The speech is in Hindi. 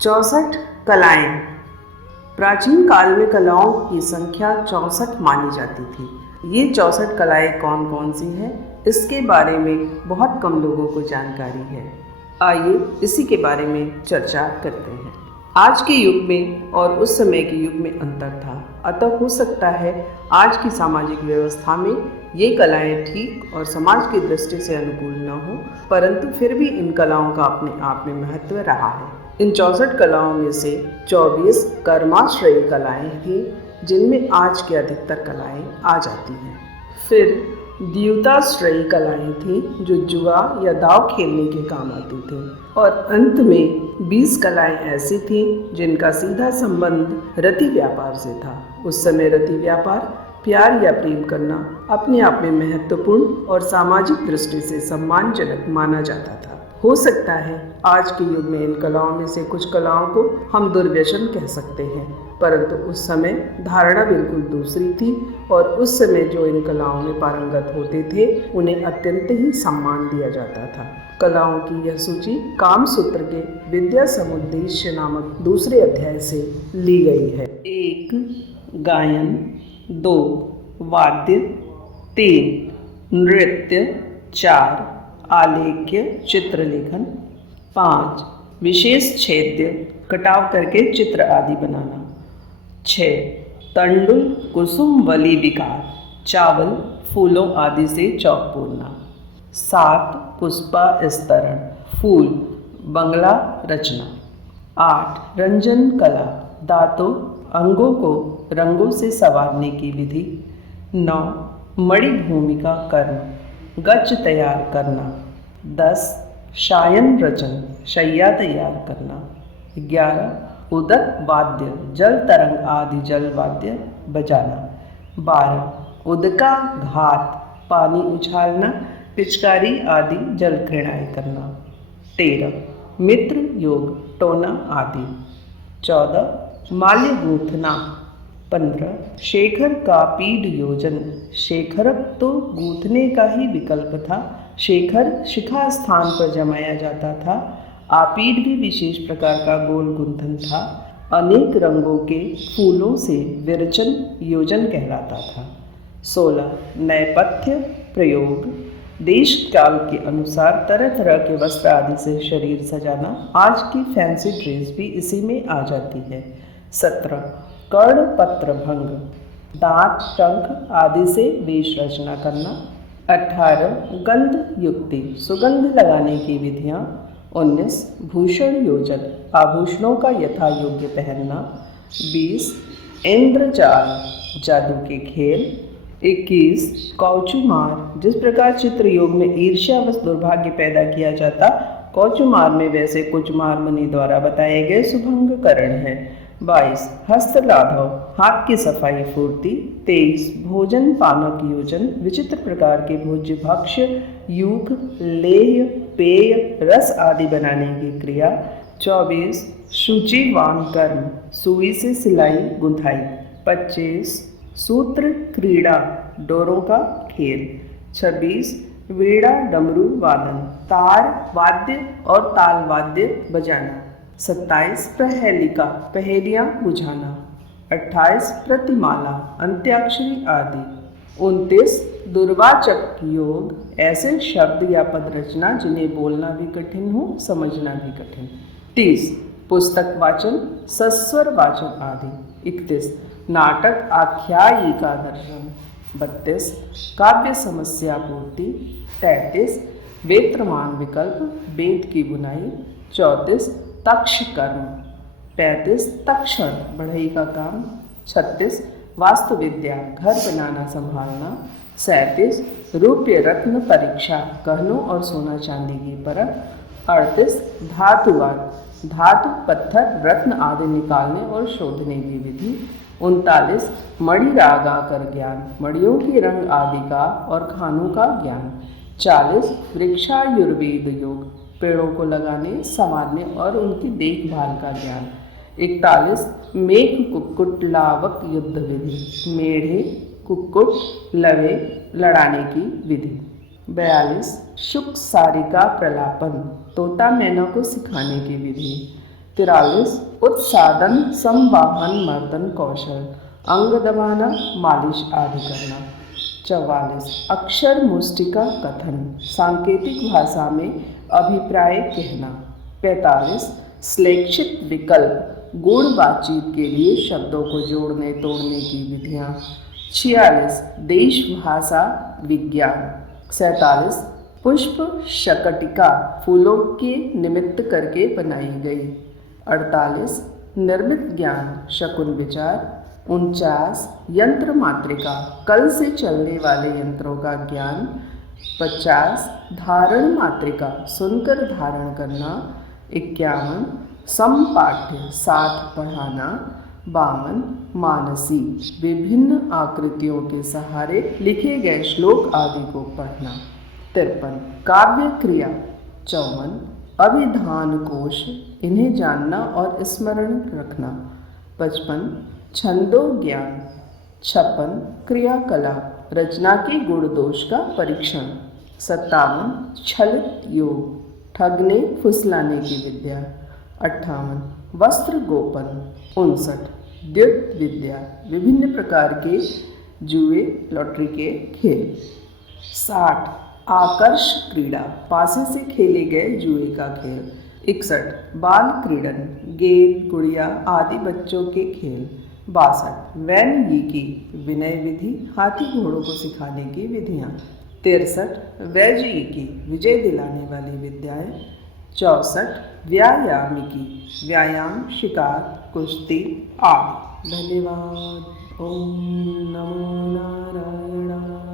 64 कलाएं। प्राचीन काल में कलाओं की संख्या 64 मानी जाती थी। ये 64 कलाएं कौन कौन सी हैं, इसके बारे में बहुत कम लोगों को जानकारी है। आइए इसी के बारे में चर्चा करते हैं। आज के युग में और उस समय के युग में अंतर था, अतः हो सकता है आज की सामाजिक व्यवस्था में ये कलाएं ठीक और समाज की दृष्टि से अनुकूल न हो, परंतु फिर भी इन कलाओं का अपने आप में महत्व रहा है। इन 64 कलाओं में से 24 कर्माश्रयी कलाएं थी, जिनमें आज की अधिकतर कलाएं आ जाती हैं। फिर द्यूताश्रयी कलाएं थीं, जो जुआ या दाव खेलने के काम आती थीं। और अंत में 20 कलाएं ऐसी थीं जिनका सीधा संबंध रति व्यापार से था। उस समय रति व्यापार, प्यार या प्रेम करना, अपने आप में महत्वपूर्ण और सामाजिक दृष्टि से सम्मानजनक माना जाता था। हो सकता है आज के युग में इन कलाओं में से कुछ कलाओं को हम दुर्व्यसन कह सकते हैं, परंतु उस समय धारणा बिल्कुल दूसरी थी और उस समय जो इन कलाओं में पारंगत होते थे उन्हें अत्यंत ही सम्मान दिया जाता था। कलाओं की यह सूची कामसूत्र के विद्या समुद्देश्य नामक दूसरे अध्याय से ली गई है। 1 गायन, 2 वाद्य, 3 नृत्य, 4 आलेख्य चित्रलेखन, 5 विशेष छेद्य कटाव करके चित्र आदि बनाना, 6 तंडुल कुसुम वली विकार चावल फूलों आदि से चौक पूरना, 7 पुष्पा स्तरण फूल बंगला रचना, 8 रंजन कला दांतों अंगों को रंगों से संवारने की विधि, 9 मणि भूमिका कर्म गच्छ तैयार करना, 10 शायन रचन शैया तैयार करना, 11 उदक वाद्य जल तरंग आदि जल वाद्य बजाना, 12 उदका घात पानी उछालना पिचकारी आदि जल क्रीड़ाएँ करना, 13 मित्र योग टोना आदि, 14 माल्य गूंथना, 15 शेखर का पीढ़ योजन शेखरक तो गूंथने का ही विकल्प था, शेखर शिखा स्थान पर जमाया जाता था। आपीढ़ भी विशेष प्रकार का गोल गुंथन था, अनेक रंगों के फूलों से विरचन योजन कहलाता था। 16 नैपथ्य प्रयोग देश काल के अनुसार तरह तरह के वस्त्र आदि से शरीर सजाना, आज की फैंसी ड्रेस भी इसी में आ जाती है। 17 कर्ण पत्र भंग दांत टंक आदि से वेश रचना करना, 18 गंध युक्ति सुगंध लगाने की विधियाँ, 19 भूषण योजन आभूषणों का यथा योग्य पहनना, 20 इंद्रजाल जादू के खेल, 21 कौचुमार जिस प्रकार चित्र योग में ईर्ष्यावश दुर्भाग्य पैदा किया जाता, कौचुमार में वैसे कुचमार मुनि द्वारा बताए गए शुभंग करण है। 22 हस्तलाघव हाथ की सफाई फूर्ति, 23 भोजन पानक योजन विचित्र प्रकार के भोज्य भक्ष्य यूख लेह पेय रस आदि बनाने की क्रिया, 24 शुचिवान कर्म सुई से सिलाई गुंथाई, 25 सूत्र क्रीड़ा डोरों का खेल, 26 वीणा डमरू वादन तार वाद्य और ताल वाद्य बजाना, 27 प्रहेलिका पहेलियाँ बुझाना, 28 प्रतिमाला अंत्याक्षरी आदि, 29 दुर्वाचक योग ऐसे शब्द या पद रचना जिन्हें बोलना भी कठिन हो समझना भी कठिन, 30 पुस्तक वाचन सस्वर वाचन आदि, 31 नाटक आख्यायिका दर्शन, 32 काव्य समस्या पूर्ति, 33 वेत्रमान विकल्प वेद की बुनाई, 34 तक्ष कर्म, 35 तक्षण बढ़ई का काम, 36 वास्तुविद्या घर बनाना संभालना, 37 रूप्य रत्न परीक्षा गहनों और सोना चांदी की परख, 38 धातुवाद धातु पत्थर रत्न आदि निकालने और शोधने की विधि, 39 मणि रागा कर ज्ञान मणियों के रंग आदि का और खानों का ज्ञान, 40 वृक्षायुर्वेद योग पेड़ों को लगाने संवारने और उनकी देखभाल का ज्ञान, 41 मेघ कुक्कुट लावक युद्ध विधि मेढ़े कुक्कुट लवे लड़ाने की विधि, 42 शुक सारिका प्रलापन तोता मैना को सिखाने की विधि, 43 उत्साधन संवाहन मर्दन कौशल, अंग दबाना, मालिश आदि करना। 44 अक्षर मुष्टिका कथन, सांकेतिक भाषा में अभिप्राय कहना। 45 श्लेषित विकल्प, गुण बातचीत के लिए शब्दों को जोड़ने तोड़ने की विधियाँ। 46 देश भाषा विज्ञान। 47 पुष्प शकटिका, फूलों के निमित्त करके बनाई गई। 48 निर्मित ज्ञान, शकुन विचार। 49 यंत्र मात्रिका, कल से चलने वाले यंत्रों का ज्ञान। 50 धारण मात्रिका, सुनकर धारण करना। 51 समपाठ्य, साथ पढ़ाना। 52 मानसी, विभिन्न आकृतियों के सहारे लिखे गए श्लोक आदि को पढ़ना। 53 काव्य क्रिया। 54 अभिधान कोश, इन्हें जानना और स्मरण रखना। 55 छंदो ज्ञान। 56 क्रियाकलाप, रचना के गुण दोष का परीक्षण। 57 छलित योग, ठगने फुसलाने की विद्या। 58 वस्त्र गोपन। 59 द्युत विद्या, विभिन्न प्रकार के जुए लॉटरी के खेल। 60 आकर्ष क्रीड़ा, पासे से खेले गए जुए का खेल। 61 बाल क्रीडन, गेंद गुड़िया आदि बच्चों के खेल। 62 वैनयिकी, विनय विधि, हाथी घोड़ों को सिखाने की विधियाँ। 63 वैजयिकी, विजय दिलाने वाली विद्याएं। 64 व्यायामिकी, व्यायाम, शिकार, कुश्ती आदि। धन्यवाद। ओम नमो नारायणाय।